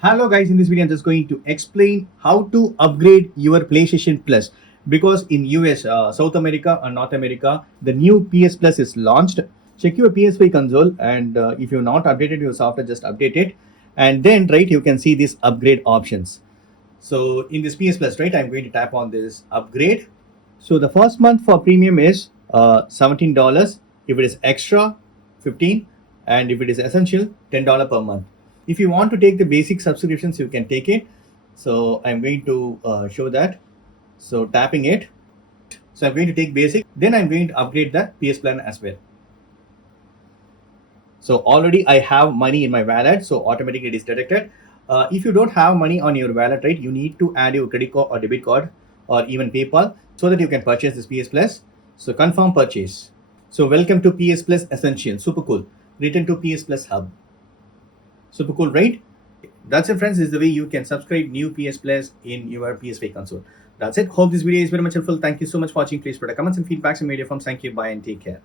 Hello guys, in this video I'm just going to explain how to upgrade your PlayStation Plus because in US, South America and North America, the new PS Plus is launched. Check your PS5 console and if you're not updated your software, just update it. And then right, you can see these upgrade options. So in this PS Plus, right, I'm going to tap on this upgrade. So the first month for premium is $17. If it is extra, 15, and if it is essential, $10 per month. If you want to take the basic subscriptions, you can take it. So I'm going to show that. So tapping it. So I'm going to take basic. Then I'm going to upgrade the PS plan as well. So already I have money in my wallet, so automatically it is deducted. If you don't have money on your wallet, right, you need to add your credit card or debit card or even PayPal so that you can purchase this PS Plus. So confirm purchase. So welcome to PS Plus Essential. Super cool. Return to PS Plus Hub. Super cool, right? That's it, friends. This is the way you can subscribe new PS Plus in your PS5 console. That's it. Hope this video is very much helpful. Thank you so much for watching. Please put a comments and feedbacks and media forms. Thank you. Bye and take care.